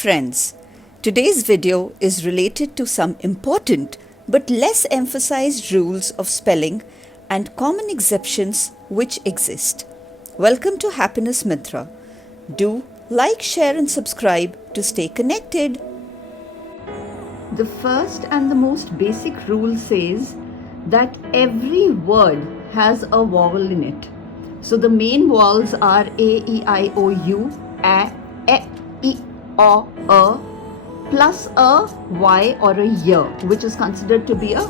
friends, today's video is related to some important but less emphasized rules of spelling and common exceptions which exist. Welcome to Happiness Mitra. Do like, share and subscribe to stay connected. The first and the most basic rule says that every word has a vowel in it. So the main vowels are A, E, I, O, U, A, E, I, O, plus a Y or a Y, which is considered to be a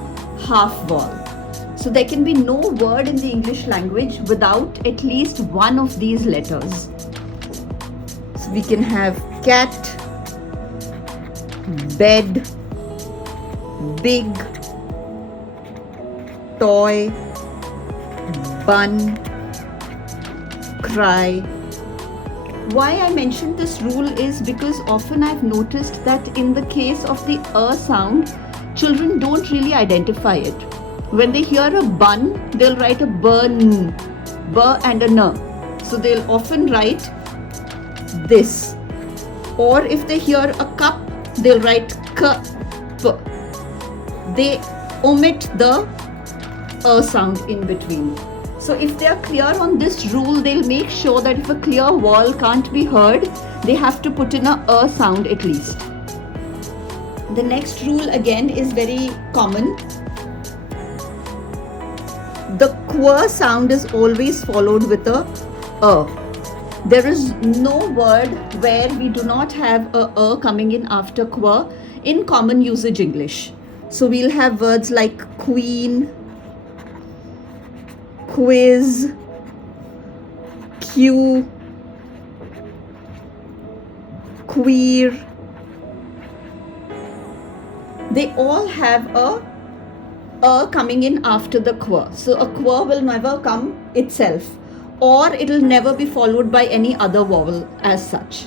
half vowel. So there can be no word in the English language without at least one of these letters. So we can have cat, bed, big, toy, bun, cry. Why I mentioned this rule is because often I've noticed that in the case of the sound, children don't really identify it. When they hear a bun, they'll write a bun, b and a n. So they'll often write this. Or if they hear a cup, they'll write k, p. They omit the sound in between. So if they are clear on this rule, they'll make sure that if a clear vowel can't be heard, they have to put in a sound at least. The next rule again is very common. The qu sound is always followed with a. There is no word where we do not have a coming in after qu in common usage English. So we'll have words like queen, quiz, queue, queer. They all have a coming in after the qu. So a qu will never come itself, or it'll never be followed by any other vowel as such.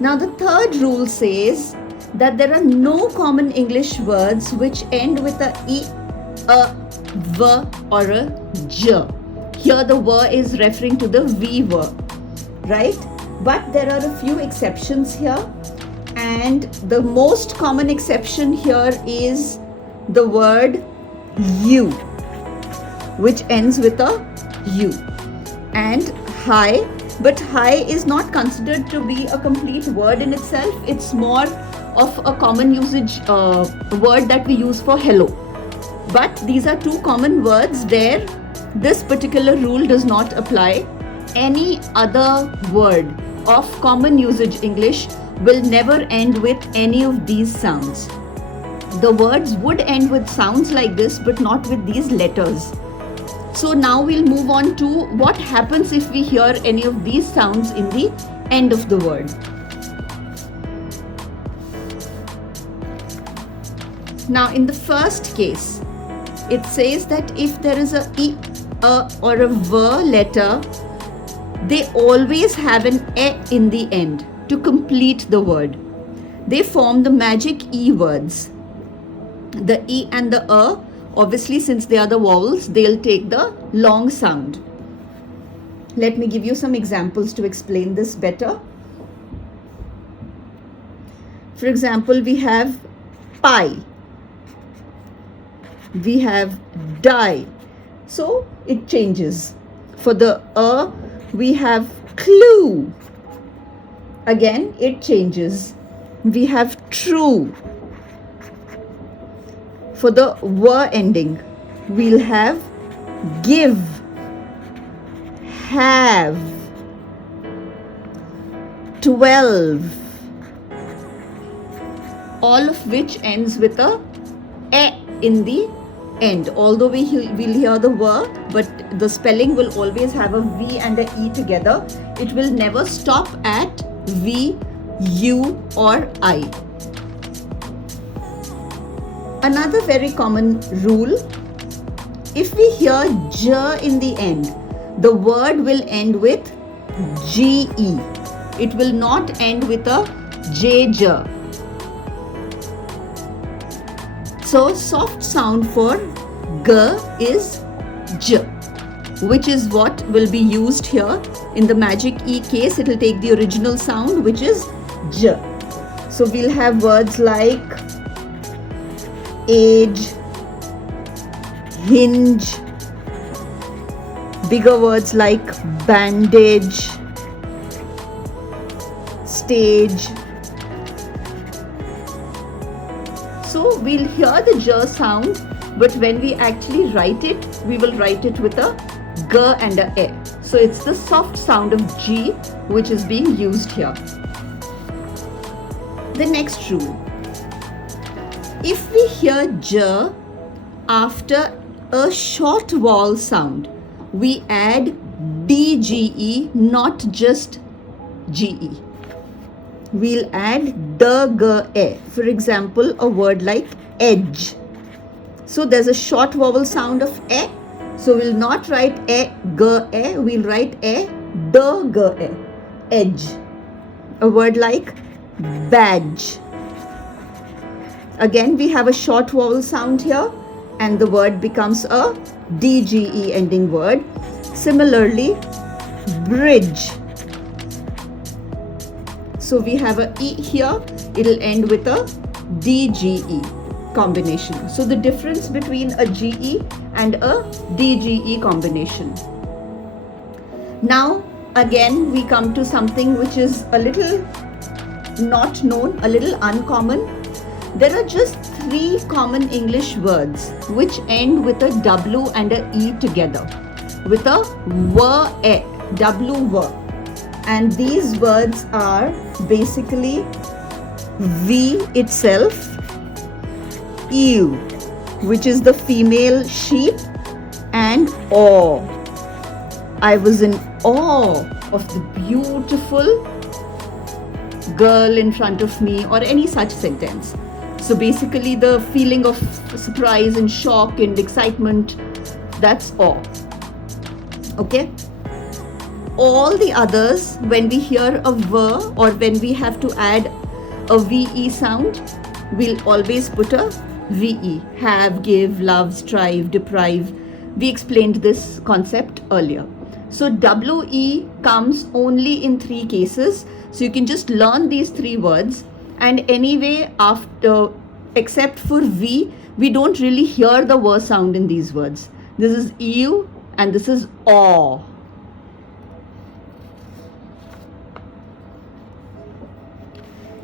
Now the third rule says that there are no common English words which end with a e, a, v or a j. Here the v is referring to the v word, right? But there are a few exceptions here, and the most common exception here is the word u, which ends with a u, and high. But high is not considered to be a complete word in itself. It's more of a common usage word that we use for hello. But these are two common words where this particular rule does not apply. Any other word of common usage English will never end with any of these sounds. The words would end with sounds like this, but not with these letters. So now we'll move on to what happens if we hear any of these sounds in the end of the word. Now in the first case, it says that if there is a e, a or a v letter, they always have an e in the end to complete the word. They form the magic e words. The e and the a, obviously since they are the vowels, they'll take the long sound. Let me give you some examples to explain this better. For example, we have pie. We have die. So it changes. For the a, we have clue. Again, it changes. We have true. For the w ending, we'll have give, have, 12. All of which ends with a e in the end. Although we'll hear the w, but the spelling will always have a v and a e together. It will never stop at v, u or I. Another very common rule, if we hear j in the end, the word will end with ge. It will not end with a j. So soft sound for g is j, which is what will be used here In the magic E case, it will take the original sound, which is J. So we'll have words like age, hinge, bigger words like bandage, stage. So we'll hear the J sound, but when we actually write it, we will write it with a G and a E. So it's the soft sound of G which is being used here. The next rule. If we hear J after a short vowel sound, we add DGE, not just GE. We'll add the G, E. For example, a word like edge. So there's a short vowel sound of E. So we'll not write E, G, E. We'll write E, the G, E. Edge. A word like badge. Again, we have a short vowel sound here, and the word becomes a DGE ending word. Similarly, bridge. So we have a E here, it'll end with a DGE combination. So the difference between a GE and a DGE combination. Now again we come to something which is a little not known, a little uncommon. There are just 3 common English words which end with a W and a E together, with a W-E, W-W. And these words are basically V itself, ewe, which is the female sheep, and awe. I was in awe of the beautiful girl in front of me, or any such sentence. So basically the feeling of surprise and shock and excitement, that's awe. Okay? All the others, when we hear a V or when we have to add a VE sound, we'll always put a VE. Have, give, love, strive, deprive. We explained this concept earlier. So WE comes only in 3 cases. So you can just learn these 3 words. And anyway, after, except for V, we don't really hear the V sound in these words. This is ewe and this is awe.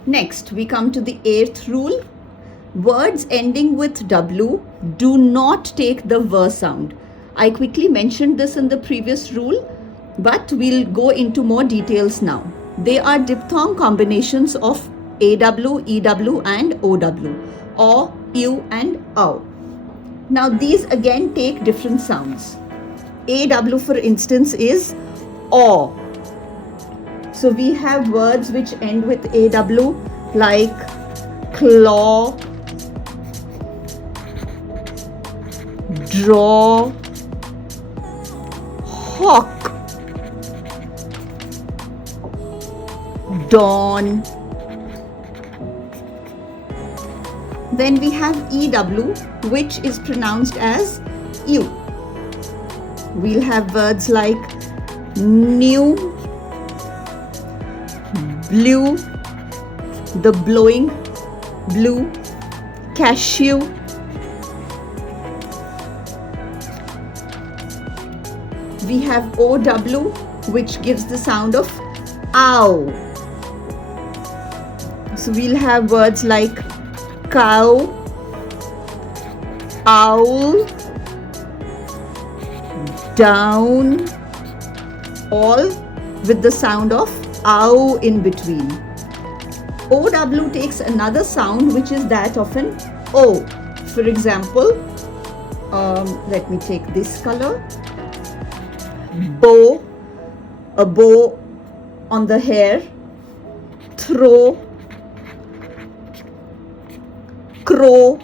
Next, we come to the 8th rule. Words ending with W do not take the V sound. I quickly mentioned this in the previous rule, but we'll go into more details now. They are diphthong combinations of AW, EW and OW, or, U and OW. Now these again take different sounds. AW, for instance, is aw. So we have words which end with AW like claw, draw, hawk, dawn. Then we have EW, which is pronounced as ew. We'll have words like new, blue, the blowing, blue, cashew, we have OW, which gives the sound of ow. So we'll have words like cow, owl, down, all with the sound of ow in between. OW takes another sound which is that of an O. For example, let me take this color. Bow, a bow on the hair. Throw, crow.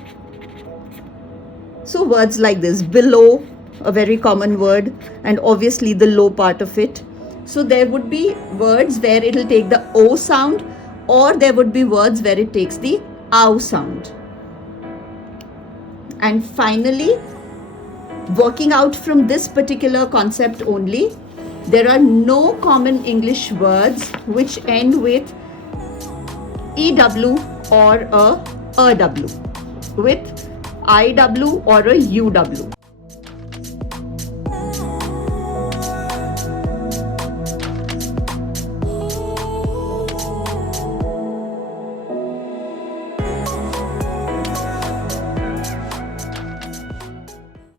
So words like this. Below, a very common word, and obviously the low part of it. So there would be words where it will take the O sound, or there would be words where it takes the ow sound. And finally, working out from this particular concept only, there are no common English words which end with EW or a EW, with IW or a UW.